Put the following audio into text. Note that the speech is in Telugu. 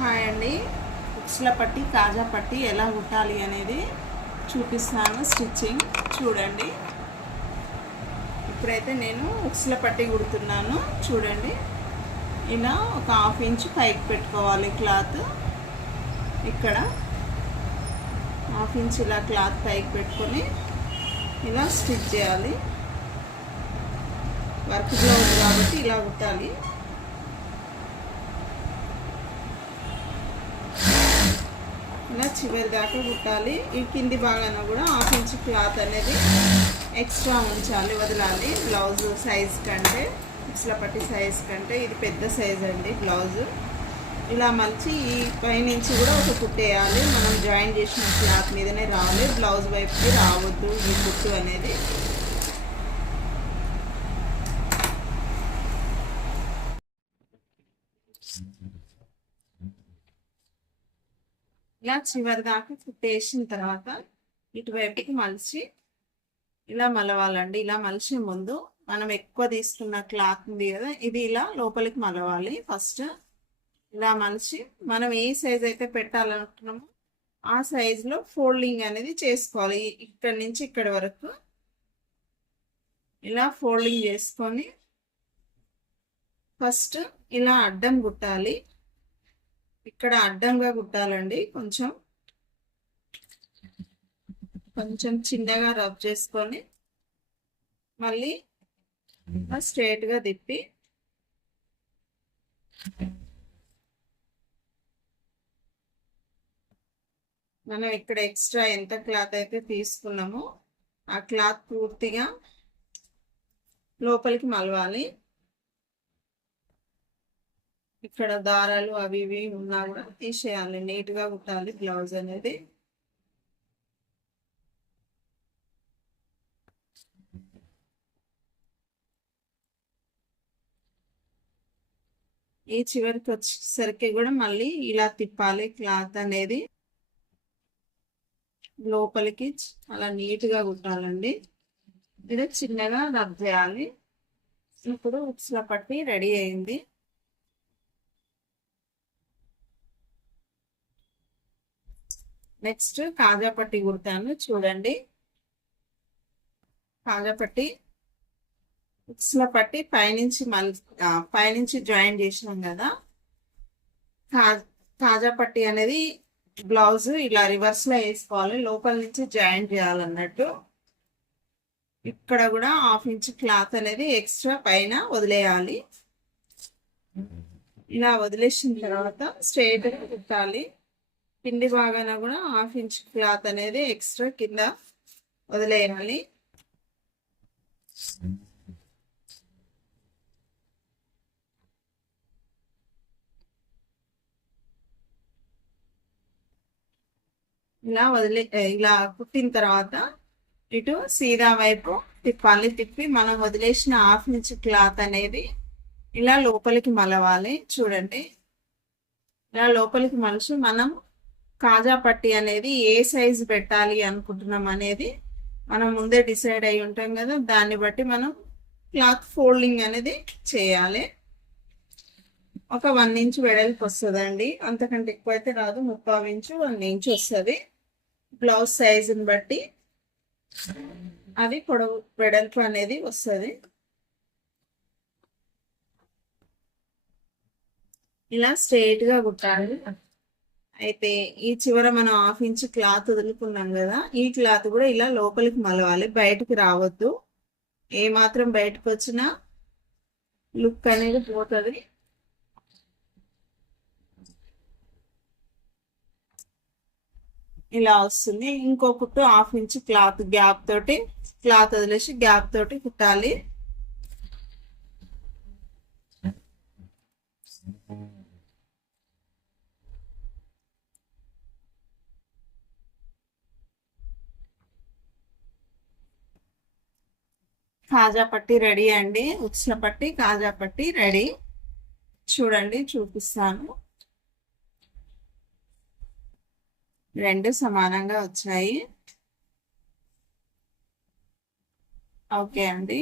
హాయ్ అండి. ఉక్సుల పట్టి కాజా పట్టి ఎలా కుట్టాలి అనేది చూపిస్తాను. స్టిచ్చింగ్ చూడండి. ఇప్పుడైతే నేను ఉక్సుల పట్టి కుడుతున్నాను. చూడండి, ఇలా ఒక 1/2 ఇంచ్ పైకి పెట్టుకోవాలి క్లాత్. ఇక్కడ 1/2 ఇంచ్ ఇలా క్లాత్ పైకి పెట్టుకొని ఇలా స్టిచ్ చేయాలి. వర్క్ బ్లౌజ్ కాబట్టి ఇలా కుట్టాలి. ఇలా చివరి దాకా కుట్టాలి. ఈ కింది భాగాన కూడా 1/2 ఇంచ్ క్లాత్ అనేది ఎక్స్ట్రా ఉంచాలి, వదలాలి. బ్లౌజ్ సైజ్ కంటే, ఉక్సుల పట్టి సైజ్ కంటే ఇది పెద్ద సైజ్ అండి బ్లౌజ్. ఇలా మలిచి ఈ పైనుంచి కూడా ఒక కుట్టేయాలి. మనం జాయిన్ చేసిన క్లాత్ మీదనే రావాలి, బ్లౌజ్ వైపుకి రావద్దు ఈ కుట్టు అనేది. ఇలా చివరి దాకా కుట్టేసిన తర్వాత ఇటువైపుకి మలిచి ఇలా మలవాలండి. ఇలా మలిచే ముందు మనం ఎక్కువ తీసుకున్న క్లాత్ ఉంది కదా, ఇది ఇలా లోపలికి మలవాలి. ఫస్ట్ ఇలా మలిచి మనం ఏ సైజ్ అయితే పెట్టాలనుకుంటున్నామో ఆ సైజులో ఫోల్డింగ్ అనేది చేసుకోవాలి. ఇక్కడి నుంచి ఇక్కడి వరకు ఇలా ఫోల్డింగ్ చేసుకొని ఫస్ట్ ఇలా అడ్డం కుట్టాలి. ఇక్కడ అడ్డంగా కుట్టాలండి. కొంచెం చిన్నగా రబ్ చేసుకొని మళ్ళీ స్ట్రైట్గా తిప్పి మనం ఇక్కడ ఎక్స్ట్రా ఎంత క్లాత్ అయితే తీసుకున్నామో ఆ క్లాత్ పూర్తిగా లోపలికి మలవాలి. ఇక్కడ దారాలు అవి ఇవి ఉన్నా కూడా తీసేయాలి. నీట్గా కుట్టాలి బ్లౌజ్ అనేది. ఈ చివరికి వచ్చేసరికి కూడా మళ్ళీ ఇలా తిప్పాలి క్లాత్ అనేది లోపలికి. అలా నీట్గా కుట్టాలండి. ఇది చిన్నగా రబ్ చేయాలి. ఇప్పుడు ఉక్సుల పట్టి రెడీ అయింది. నెక్స్ట్ కాజా పట్టి కుడతాను. చూడండి, కాజా పట్టి ఉక్సుల పట్టి పైనుంచి జాయిన్ చేసినాం కదా, కాజా పట్టి అనేది బ్లౌజ్ ఇలా రివర్స్ లో వేసుకోవాలి. లోపల నుంచి జాయిన్ చేయాలన్నట్టు. ఇక్కడ కూడా 1/2 ఇంచ్ క్లాత్ అనేది ఎక్స్ట్రా పైన వదిలేయాలి. ఇలా వదిలేసిన తర్వాత స్ట్రైట్ గా కుట్టాలి. కింది భాగాన కూడా 1/2 ఇంచ్ క్లాత్ అనేది ఎక్స్ట్రా కింద వదిలేయాలి. ఇలా కుట్టిన తర్వాత ఇటు సీదా వైపు తిప్పాలి. తిప్పి మనం వదిలేసిన 1/2 ఇంచ్ క్లాత్ అనేది ఇలా లోపలికి మలవాలి. చూడండి, ఇలా లోపలికి మలిచి మనం కాజా పట్టి అనేది ఏ సైజు పెట్టాలి అనుకుంటున్నాం అనేది మనం ముందే డిసైడ్ అయి ఉంటాం కదా, దాన్ని బట్టి మనం క్లాత్ ఫోల్డింగ్ అనేది చేయాలి. ఒక 1 ఇంచ్ వెడల్పు వస్తుందండి, అంతకంటే ఎక్కువ అయితే రాదు. 3/4 ఇంచు 1 ఇంచ్ వస్తుంది. బ్లౌజ్ సైజుని బట్టి అది పొడవు వెడల్పు అనేది వస్తుంది. ఇలా స్ట్రైట్గా కుట్టాలి. అయితే ఈ చివర మనం 1/2 ఇంచ్ క్లాత్ వదులుకున్నాం కదా, ఈ క్లాత్ కూడా ఇలా లోపలికి మలవాలి, బయటకు రావద్దు. ఏ మాత్రం బయటకు వచ్చినా లుక్ అనేది పోతుంది. ఇలా వస్తుంది. ఇంకో కుట్టు 1/2 ఇంచ్ క్లాత్ గ్యాప్ తోటి, క్లాత్ వదిలేసి గ్యాప్ తోటి కుట్టాలి. కాజా పట్టి రెడీ అండి. ఉక్సుల పట్టి కాజా పట్టి రెడీ. చూడండి, చూపిస్తాను. రెండు సమానంగా వచ్చాయి. ఓకే అండి.